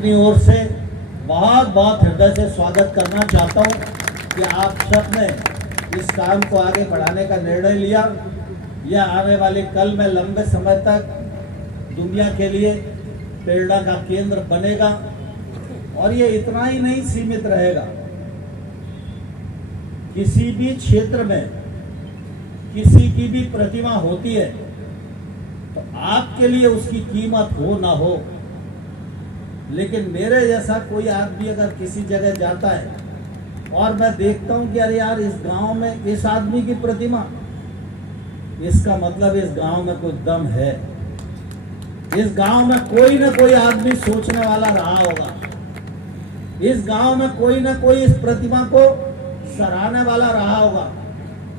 अपनी ओर से बहुत बहुत हृदय से स्वागत करना चाहता हूं कि आप सब ने इस काम को आगे बढ़ाने का निर्णय लिया। यह आने वाले कल में लंबे समय तक दुनिया के लिए प्रेरणा का केंद्र बनेगा और ये इतना ही नहीं सीमित रहेगा। किसी भी क्षेत्र में किसी की भी प्रतिमा होती है तो आपके लिए उसकी कीमत हो ना हो, लेकिन मेरे जैसा कोई आदमी अगर किसी जगह जाता है और मैं देखता हूं कि अरे यार इस गांव में इस आदमी की प्रतिमा, इसका मतलब इस गांव में कुछ दम है, इस गांव में कोई ना कोई आदमी सोचने वाला रहा होगा, इस गांव में कोई ना कोई इस प्रतिमा को सराहने वाला रहा होगा,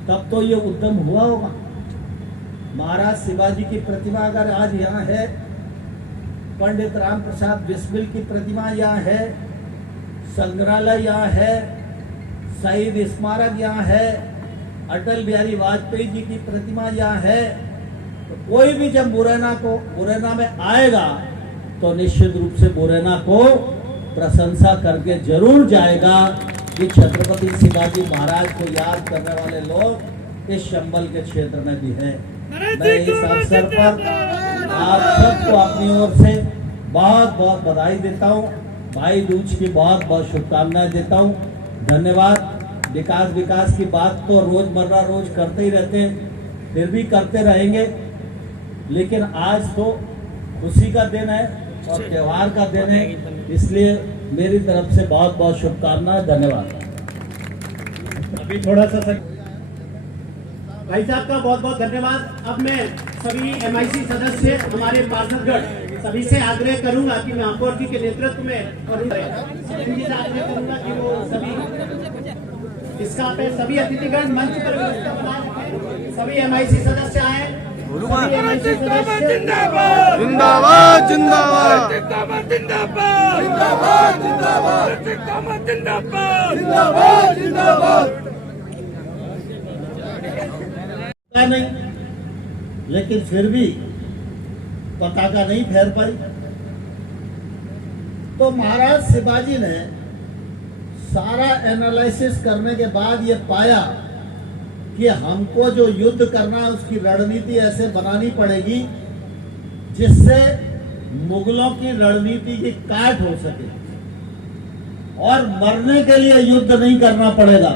तब तो ये उद्यम हुआ होगा। महाराज शिवाजी की प्रतिमा अगर आज यहाँ है, पंडित राम प्रसाद बिस्मिल की प्रतिमा यहाँ है, संग्रहालय यहाँ है, शहीद स्मारक यहाँ है, अटल बिहारी वाजपेयी जी की प्रतिमा यहाँ है, तो कोई भी जब मुरैना में आएगा तो निश्चित रूप से मुरैना को प्रशंसा करके जरूर जाएगा कि छत्रपति शिवाजी महाराज को याद करने वाले लोग इस चंबल के क्षेत्र में भी हैं। मैं इस अवसर पर आप सबको अपनी ओर से बहुत बहुत बधाई देता हूं, भाई दूज की बहुत बहुत शुभकामनाएं देता हूं। धन्यवाद। विकास की बात तो रोजमर्रा रोज करते ही रहते हैं, फिर भी करते रहेंगे, लेकिन आज तो खुशी का दिन है और त्योहार का दिन है, इसलिए मेरी तरफ से बहुत बहुत शुभकामनाएं। धन्यवाद। अभी थोड़ा सा भाई साहब का बहुत बहुत धन्यवाद। अब मैं सभी MIC सदस्य, हमारे पार्षदगण सभी से आग्रह करूंगा कि महापौर जी के नेतृत्व में और जी से आग्रह करूंगा कि वो सभी इसका पे सभी अतिथिगण मंच पर व्यवस्था बनाएं, सभी MIC सदस्य आए। जिंदाबाद जिंदाबाद जिंदाबाद जिंदाबाद जिंदाबाद जिंदाबाद जिंदाबाद। नहीं, लेकिन फिर भी पताका नहीं फहर पाई। तो महाराज शिवाजी ने सारा एनालिसिस करने के बाद ये पाया कि हमको जो युद्ध करना है उसकी रणनीति ऐसे बनानी पड़ेगी जिससे मुगलों की रणनीति की काट हो सके और मरने के लिए युद्ध नहीं करना पड़ेगा।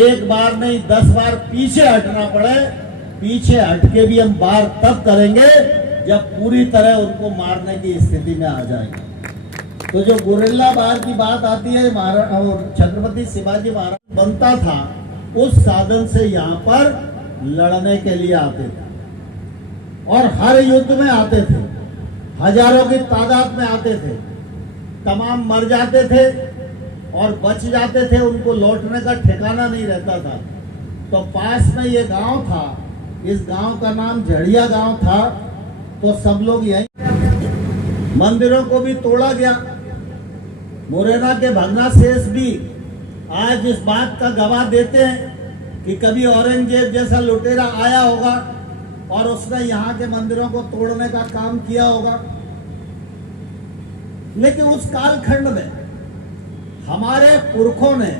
एक बार नहीं 10 बार पीछे हटना पड़े, पीछे हटके भी हम बार तब करेंगे जब पूरी तरह उनको मारने की स्थिति में आ जाएंगे। तो जो गुरिल्ला वार की बात आती है, छत्रपति शिवाजी महाराज बनता था उस साधन से यहाँ पर लड़ने के लिए आते थे और हर युद्ध में आते थे, हजारों की तादाद में आते थे, तमाम मर जाते थे और बच जाते थे, उनको लौटने का ठिकाना नहीं रहता था। तो पास में ये गांव था, इस गांव का नाम झड़िया गांव था। तो सब लोग यहीं, मंदिरों को भी तोड़ा गया। मुरैना के भग्नाशेष भी आज इस बात का गवाह देते हैं कि कभी औरंगजेब जैसा लुटेरा आया होगा और उसने यहाँ के मंदिरों को तोड़ने का काम किया होगा। लेकिन उस कालखंड में हमारे पुरखों ने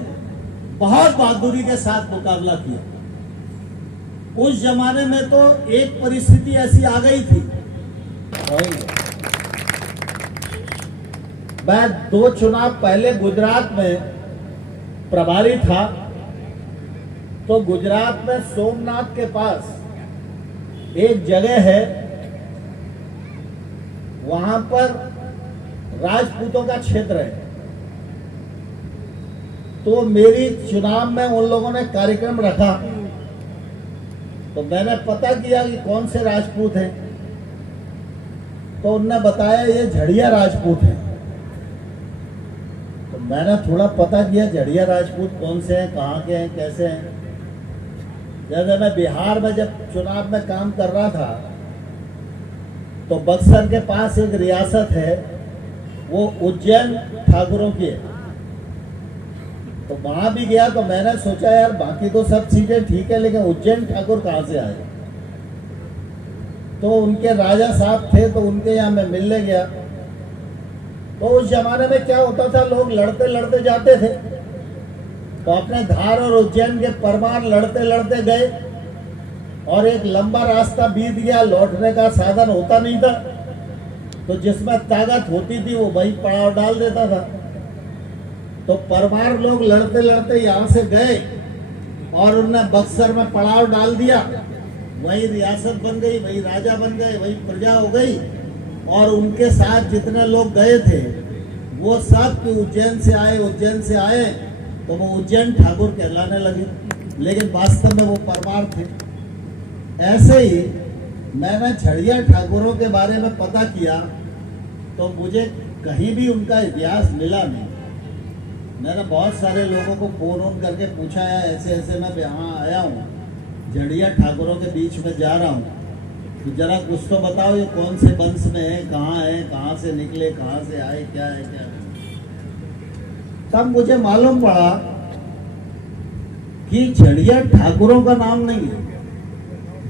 बहुत बहादुरी के साथ मुकाबला किया। उस जमाने में तो एक परिस्थिति ऐसी आ गई थी, मैं 2 चुनाव पहले गुजरात में प्रभारी था। तो गुजरात में सोमनाथ के पास एक जगह है, वहां पर राजपूतों का क्षेत्र है। तो मेरी चुनाव में उन लोगों ने कार्यक्रम रखा, तो मैंने पता किया कि कौन से राजपूत हैं। तो उनने बताया ये झड़िया राजपूत हैं। तो मैंने थोड़ा पता किया झड़िया राजपूत कौन से हैं, कहाँ के हैं, कैसे हैं। जैसे मैं बिहार में जब चुनाव में काम कर रहा था तो बक्सर के पास एक रियासत है, वो उज्जैन ठाकुरों की है। तो वहां भी गया तो मैंने सोचा यार बाकी तो सब चीजें ठीक है, लेकिन उज्जैन ठाकुर कहाँ से आए। तो उनके राजा साहब थे, तो उनके यहाँ मैं मिलने गया। तो उस जमाने में क्या होता था, लोग लड़ते लड़ते जाते थे। तो अपने धार और उज्जैन के परमार लड़ते लड़ते गए और एक लंबा रास्ता बीत गया, लौटने का साधन होता नहीं था। तो जिसमें ताकत होती थी वो वही पड़ाव डाल देता था। तो परमार लोग लड़ते लड़ते यहाँ से गए और उन्होंने बक्सर में पड़ाव डाल दिया। वही रियासत बन गई, वही राजा बन गए, वही प्रजा हो गई। और उनके साथ जितने लोग गए थे वो सब उज्जैन से आए तो वो उज्जैन ठाकुर कहलाने लगे, लेकिन वास्तव में वो परमार थे। ऐसे ही मैंने झड़िया ठाकुरों के बारे में पता किया तो मुझे कहीं भी उनका इतिहास मिला नहीं। मैंने बहुत सारे लोगों को फोन करके पूछा है, ऐसे ऐसे मैं यहाँ आया हूँ, झड़िया ठाकुरों के बीच में जा रहा हूँ, तो जरा कुछ तो बताओ ये कौन से वंश में है, कहाँ से निकले, कहाँ से आए, क्या है क्या है। तब मुझे मालूम पड़ा कि झड़िया ठाकुरों का नाम नहीं है,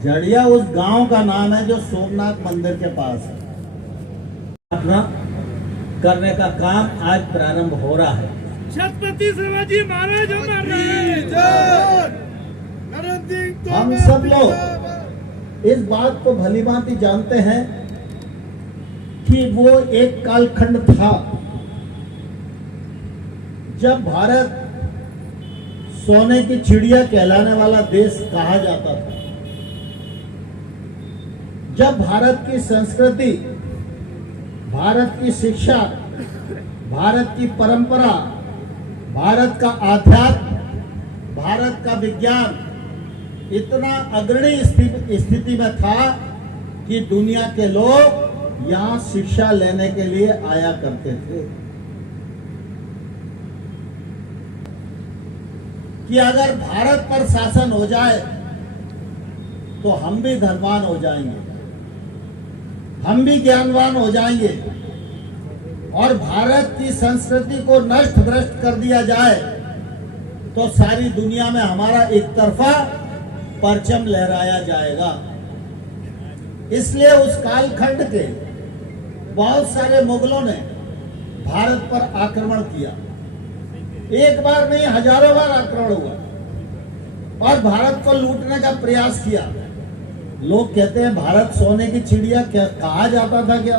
झड़िया उस गांव का नाम है जो सोमनाथ मंदिर के पास है। अपना करने का काम आज प्रारंभ हो रहा है। छत्रपति शिवाजी महाराज हम सब लोग इस बात को भली भांति जानते हैं कि वो एक कालखंड था जब भारत सोने की चिड़िया कहलाने वाला देश कहा जाता था। जब भारत की संस्कृति, भारत की शिक्षा, भारत की परंपरा, भारत का आध्यात्म, भारत का विज्ञान इतना अग्रणी स्थिति में था कि दुनिया के लोग यहाँ शिक्षा लेने के लिए आया करते थे। कि अगर भारत पर शासन हो जाए तो हम भी धनवान हो जाएंगे, हम भी ज्ञानवान हो जाएंगे, और भारत की संस्कृति को नष्ट भ्रष्ट कर दिया जाए तो सारी दुनिया में हमारा एक तरफा परचम लहराया जाएगा। इसलिए उस कालखंड के बहुत सारे मुगलों ने भारत पर आक्रमण किया। एक बार नहीं, हजारों बार आक्रमण हुआ और भारत को लूटने का प्रयास किया। लोग कहते हैं भारत सोने की चिड़िया क्या कहा जाता था क्या?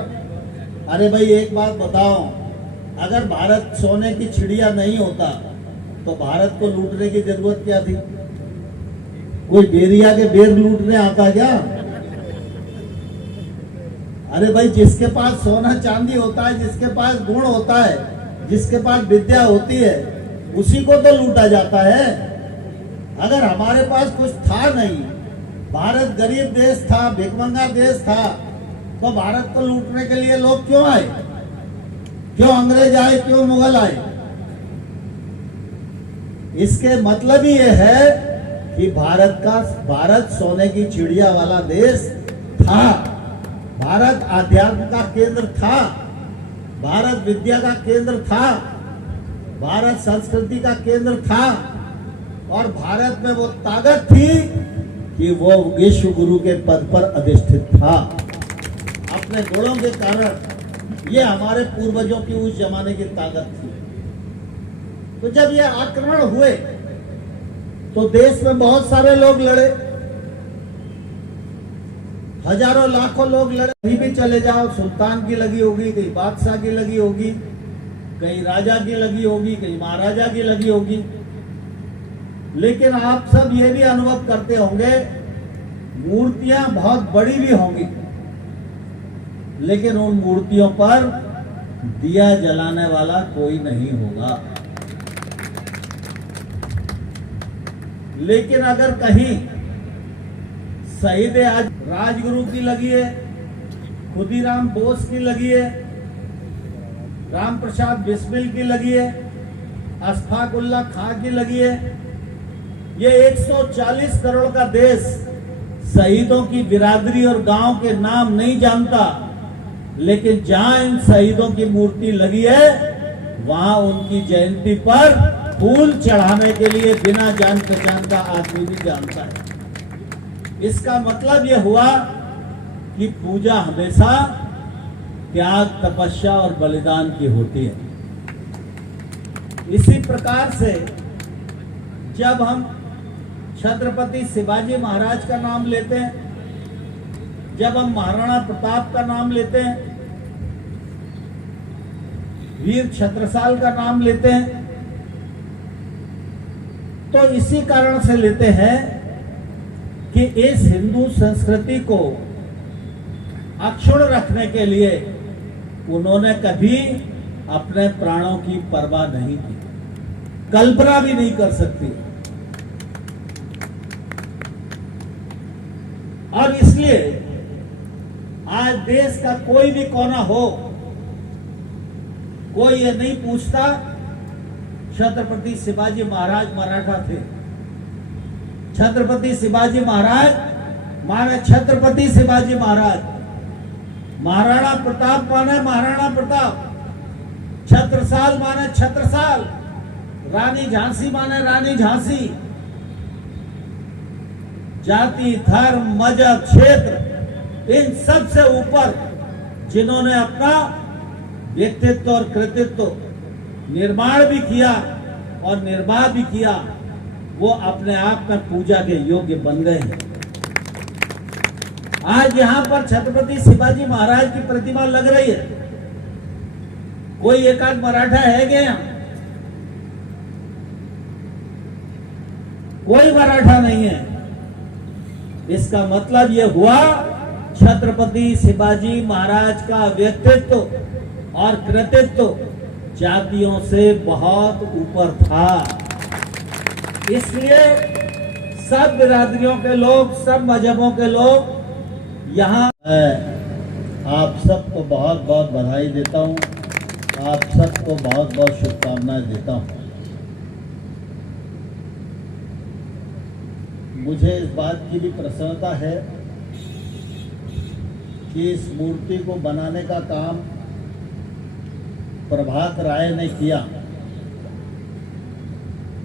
अरे भाई एक बात बताओ, अगर भारत सोने की चिड़िया नहीं होता तो भारत को लूटने की जरूरत क्या थी? कोई बेरिया के बेर लूटने आता क्या? अरे भाई जिसके पास सोना चांदी होता है, जिसके पास गुण होता है, जिसके पास विद्या होती है, उसी को तो लूटा जाता है। अगर हमारे पास कुछ था नहीं, भारत गरीब देश था, भिखमंगा देश था, तो भारत को लूटने के लिए लोग क्यों आए? क्यों अंग्रेज आए, क्यों मुगल आए? इसके मतलब ही यह है कि भारत सोने की चिड़िया वाला देश था। भारत आध्यात्म का केंद्र था, भारत विद्या का केंद्र था, भारत संस्कृति का केंद्र था, और भारत में वो ताकत थी कि वो विश्व गुरु के पद पर अधिष्ठित था। अपने गुणों के कारण ये हमारे पूर्वजों की उस जमाने की ताकत थी। तो जब ये आक्रमण हुए तो देश में बहुत सारे लोग लड़े, हजारों लाखों लोग लड़े। कहीं भी चले जाओ, सुल्तान की लगी होगी, कहीं बादशाह की लगी होगी, कहीं राजा की लगी होगी, कहीं महाराजा की लगी होगी। लेकिन आप सब ये भी अनुभव करते होंगे, मूर्तियां बहुत बड़ी भी होंगी, लेकिन उन मूर्तियों पर दिया जलाने वाला कोई नहीं होगा। लेकिन अगर कहीं शहीद आज राजगुरु की लगी है, खुदीराम बोस की लगी है, राम प्रसाद बिस्मिल की लगी है, अशफाक उल्लाह खां की लगी है, ये 140 करोड़ का देश शहीदों की बिरादरी और गांव के नाम नहीं जानता, लेकिन जहां इन शहीदों की मूर्ति लगी है वहां उनकी जयंती पर फूल चढ़ाने के लिए बिना जान पहचान का आदमी भी जानता है। इसका मतलब यह हुआ कि पूजा हमेशा त्याग, तपस्या और बलिदान की होती है। इसी प्रकार से जब हम छत्रपति शिवाजी महाराज का नाम लेते हैं, जब हम महाराणा प्रताप का नाम लेते हैं, वीर छत्रसाल का नाम लेते हैं, तो इसी कारण से लेते हैं कि इस हिंदू संस्कृति को अक्षुण्ण रखने के लिए उन्होंने कभी अपने प्राणों की परवाह नहीं की, कल्पना भी नहीं कर सकती। और इसलिए आज देश का कोई भी कोना हो, कोई ये नहीं पूछता छत्रपति शिवाजी महाराज मराठा थे। छत्रपति शिवाजी महाराज माने छत्रपति शिवाजी महाराज, महाराणा प्रताप माने महाराणा प्रताप, छत्रसाल माने छत्रसाल, रानी झांसी माने रानी झांसी। जाति, धर्म, मजहब, क्षेत्र, इन सब से ऊपर जिन्होंने अपना व्यक्तित्व और कृतित्व निर्माण भी किया और निर्वाह भी किया, वो अपने आप में पूजा के योग्य बन गए हैं। आज यहां पर छत्रपति शिवाजी महाराज की प्रतिमा लग रही है। कोई एक आध मराठा है क्या यहां? कोई मराठा नहीं है। इसका मतलब यह हुआ छत्रपति शिवाजी महाराज का व्यक्तित्व और कृतित्व जातियों से बहुत ऊपर था। इसलिए सब बिरादरियों के लोग, सब मजहबों के लोग यहाँ, आप सबको बहुत बहुत बधाई देता हूँ, आप सबको बहुत बहुत शुभकामनाएं देता हूँ। मुझे इस बात की भी प्रसन्नता है कि इस मूर्ति को बनाने का काम प्रभात राय ने किया।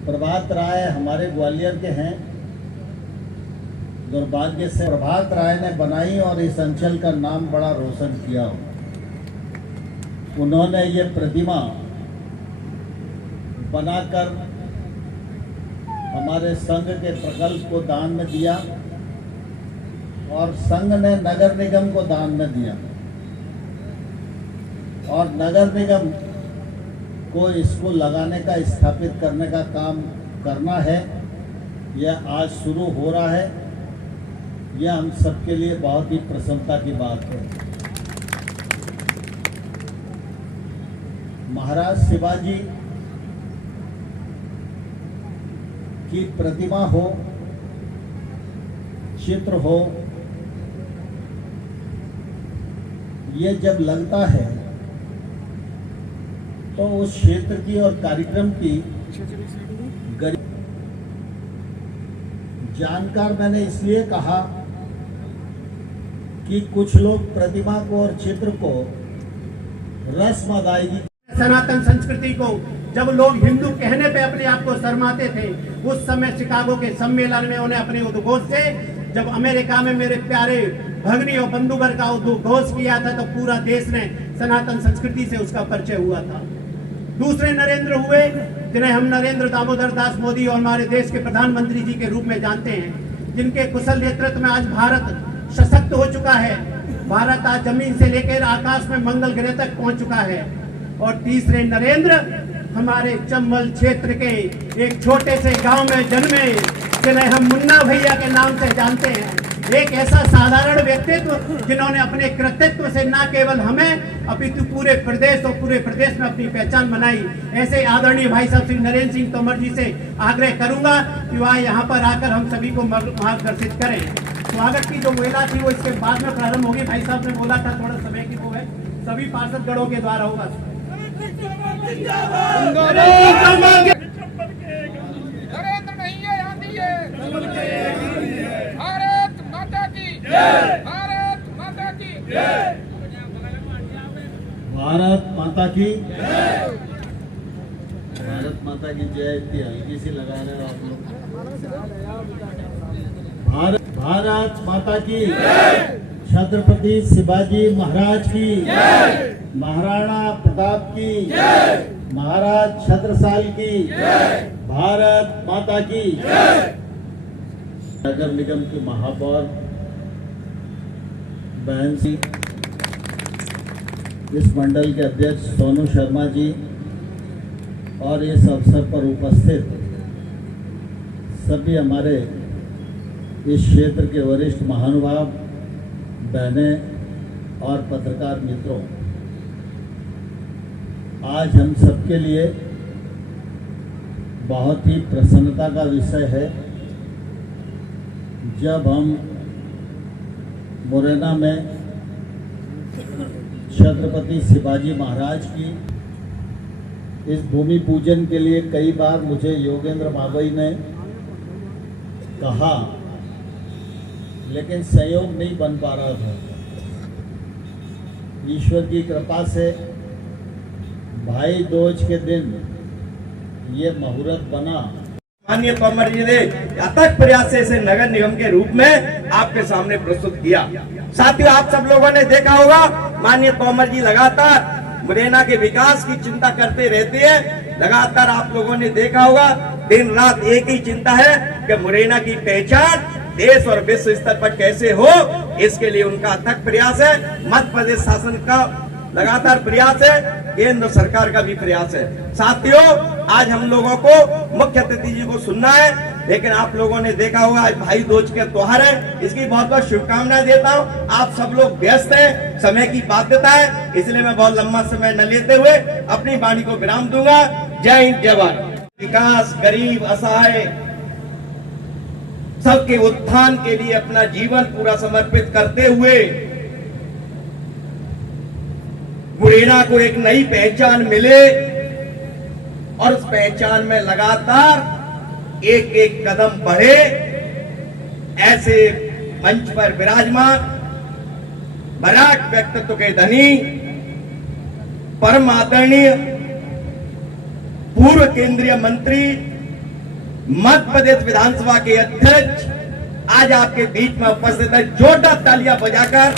प्रभात राय हमारे ग्वालियर के हैं। दुर्भाग्य से प्रभात राय ने बनाई और इस अंचल का नाम बड़ा रोशन किया। उन्होंने ये प्रतिमा बनाकर हमारे संघ के प्रकल्प को दान में दिया और संघ ने नगर निगम को दान में दिया और नगर निगम को इसको लगाने का, स्थापित करने का काम करना है। यह आज शुरू हो रहा है। यह हम सबके लिए बहुत ही प्रसन्नता की बात है। महाराज शिवाजी की प्रतिमा हो, चित्र हो, ये जब लगता है तो उस क्षेत्र की और कार्यक्रम की जानकार मैंने इसलिए कहा कि कुछ लोग प्रतिमा को और चित्र को रस्म अदायगी, सनातन संस्कृति को जब लोग हिंदू कहने पे अपने आप को शर्माते थे, उस समय शिकागो के सम्मेलन में उन्हें अपने उद्घोष से, जब अमेरिका में मेरे प्यारे भगनी और बंधुवर का उद्घोष किया था, तो पूरा देश ने सनातन संस्कृति से उसका परिचय हुआ था। दूसरे नरेंद्र हुए जिन्हें हम नरेंद्र दामोदर दास मोदी और हमारे देश के प्रधानमंत्री जी के रूप में जानते हैं, जिनके कुशल नेतृत्व में आज भारत सशक्त हो चुका है। भारत आज जमीन से लेकर आकाश में मंगल ग्रह तक पहुंच चुका है। और तीसरे नरेंद्र हमारे चंबल क्षेत्र के एक छोटे से गांव में जन्मे, जिन्हें हम मुन्ना भैया के नाम से जानते हैं। एक ऐसा साधारण व्यक्तित्व जिन्होंने अपने कृतित्व से न केवल हमें अपितु पूरे प्रदेश और पूरे प्रदेश में अपनी पहचान बनाई। ऐसे आदरणीय भाई साहब श्री नरेंद्र सिंह तोमर जी से आग्रह करूंगा कि वह यहाँ पर आकर हम सभी को मार्गदर्शित करें। स्वागत की जो मेला थी वो इसके बाद में प्रारंभ होगी। भाई साहब ने बोला था थोड़ा समय की वो है, सभी पार्षदगणों के द्वारा होगा। नरेंद्र नहीं है, आंधी है। भारत माता की जय, भारत माता की जय, भारत माता की जय, भारत माता की जय। इतनी हल्की सी लगा रहे हो आप लोग। भारत माता की जय, छत्रपति शिवाजी महाराज की, महाराणा प्रताप की, महाराज छत्रसाल की, भारत माता की। नगर निगम की महापौर बहन सी, इस मंडल के अध्यक्ष सोनू शर्मा जी और इस अवसर पर उपस्थित सभी हमारे इस क्षेत्र के वरिष्ठ महानुभाव, बहनें और पत्रकार मित्रों, आज हम सबके लिए बहुत ही प्रसन्नता का विषय है जब हम मुरैना में छत्रपति शिवाजी महाराज की इस भूमि पूजन के लिए कई बार मुझे योगेंद्र मावई ने कहा, लेकिन सहयोग नहीं बन पा रहा था। ईश्वर की कृपा से भाई दूज के दिन ये मुहूर्त बना। माननीय तोमर जी ने अथक प्रयास से नगर निगम के रूप में आपके सामने प्रस्तुत किया। साथियों, आप सब लोगों ने देखा होगा, माननीय तोमर जी लगातार मुरैना के विकास की चिंता करते रहते हैं। लगातार आप लोगों ने देखा होगा, दिन रात एक ही चिंता है कि मुरैना की पहचान देश और विश्व स्तर पर कैसे हो, इसके लिए उनका अथक प्रयास है। मध्य प्रदेश शासन का लगातार प्रयास है, केंद्र सरकार का भी प्रयास है। साथियों, आज हम लोगों को मुख्य अतिथि जी को सुनना है, लेकिन आप लोगों ने देखा होगा आज भाई दूज के त्योहार है, इसकी बहुत बहुत शुभकामनाएं देता हूं। आप सब लोग व्यस्त हैं, समय की बाध्यता है, इसलिए मैं बहुत लंबा समय न लेते हुए अपनी वाणी को विराम दूंगा। जय हिंद, जय भारत। विकास, गरीब, असहाय सबके उत्थान के लिए अपना जीवन पूरा समर्पित करते हुए मुरैना को एक नई पहचान मिले और उस पहचान में लगातार एक एक कदम बढ़े, ऐसे मंच पर विराजमान विराट व्यक्तित्व के धनी, परम आदरणीय पूर्व केंद्रीय मंत्री, मध्य प्रदेश विधानसभा के अध्यक्ष आज आपके बीच में उपस्थित है। जोरदार तालियां बजाकर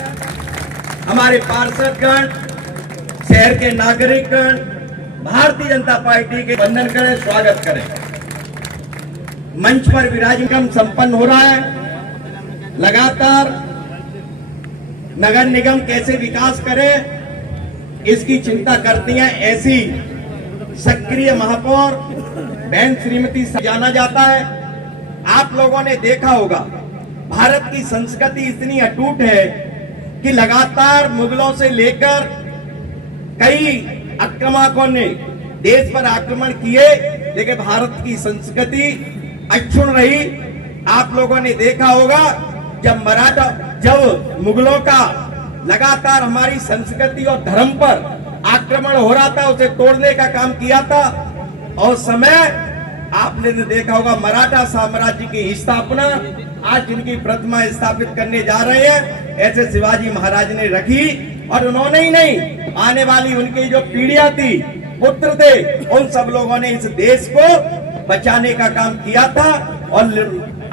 हमारे पार्षदगण, शहर के नागरिकगण भारतीय जनता पार्टी के वंदन करें, स्वागत करें। मंच पर विराजमान संपन्न हो रहा है। लगातार नगर निगम कैसे विकास करे इसकी चिंता करती हैं, ऐसी सक्रिय महापौर बहन श्रीमती जाना जाता है। आप लोगों ने देखा होगा, भारत की संस्कृति इतनी अटूट है कि लगातार मुगलों से लेकर कई आक्रमकों ने देश पर आक्रमण किए, लेकिन भारत की संस्कृति अक्षुण्ण रही। आप लोगों ने देखा होगा, जब मुगलों का लगातार हमारी संस्कृति और धर्म पर आक्रमण हो रहा था, उसे तोड़ने का काम किया था। और समय आपने देखा होगा, मराठा साम्राज्य की स्थापना आज जिनकी प्रतिमा स्थापित करने जा रहे हैं, ऐसे शिवाजी महाराज ने रखी। और उन्होंने ही नहीं, आने वाली उनकी जो पीढ़ियां थी, पुत्र थे, उन सब लोगों ने इस देश को बचाने का काम किया था और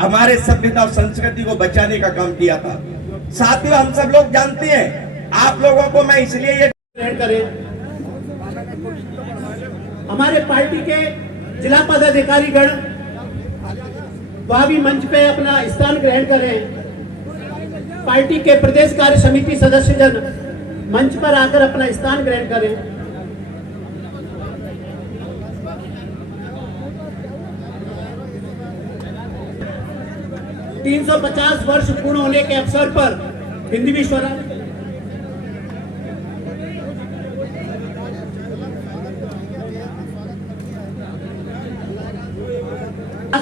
हमारे सभ्यता और संस्कृति को बचाने का काम किया था। साथियों, हम सब लोग जानते हैं, आप लोगों को मैं इसलिए ये करें, हमारे पार्टी के जिला पदाधिकारीगण वह भी मंच पे अपना स्थान ग्रहण करें। पार्टी के प्रदेश कार्य समिति सदस्यजन मंच पर आकर अपना स्थान ग्रहण करें। $350 वर्ष पूर्ण होने के अवसर पर हिंदी विश्वविद्यालय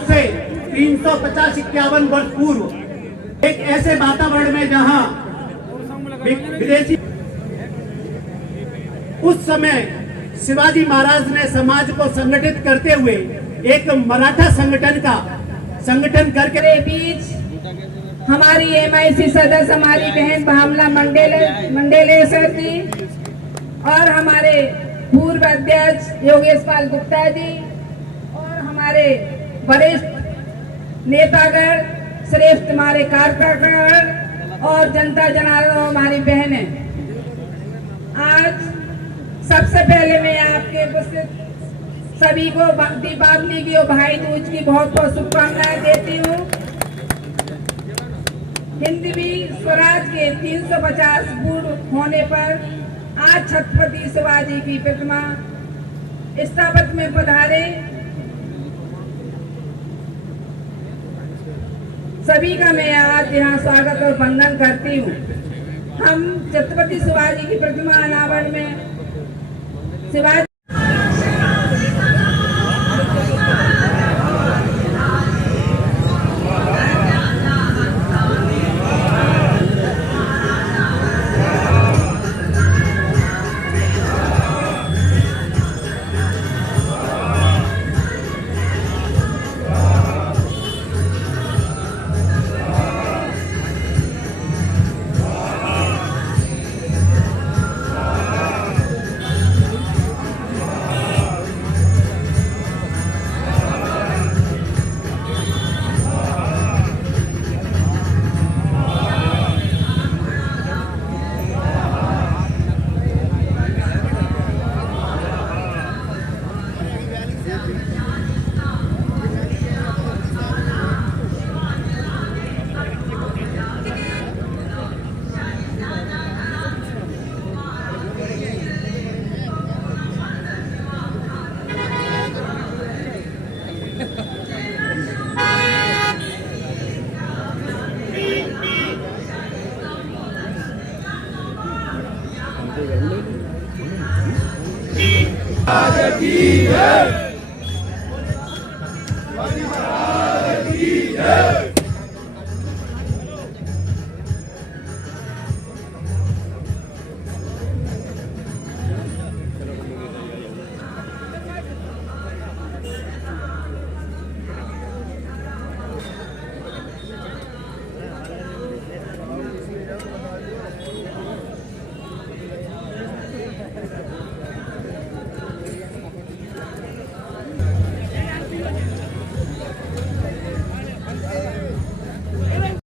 से 350-51 वर्ष पूर्व एक ऐसे वातावरण में जहां विदेशी, उस समय शिवाजी महाराज ने समाज को संगठित करते हुए एक मराठा संगठन करके बीच हमारी MIC सदस्य हमारी बहन भावना मंडेलेश्वर जी और हमारे पूर्व अध्यक्ष योगेश पाल गुप्ता जी और हमारे वरिष्ठ नेतागण, श्रेष्ठ हमारे कार्यकर्तागण और जनता जनार्दन और हमारी बहनें, आज सबसे पहले मैं आपके उपस्थित सभी को दीपावली की और भाई दूज की बहुत बहुत शुभकामनाएं देती हूँ। हिंदवी स्वराज के 350 पूर्व होने पर आज छत्रपति शिवाजी की प्रतिमा स्थापना में पधारे सभी का मैं आज यहाँ स्वागत और वंदन करती हूँ। हम छत्रपति शिवाजी की प्रतिमा अनावरण में शिवाजी की है।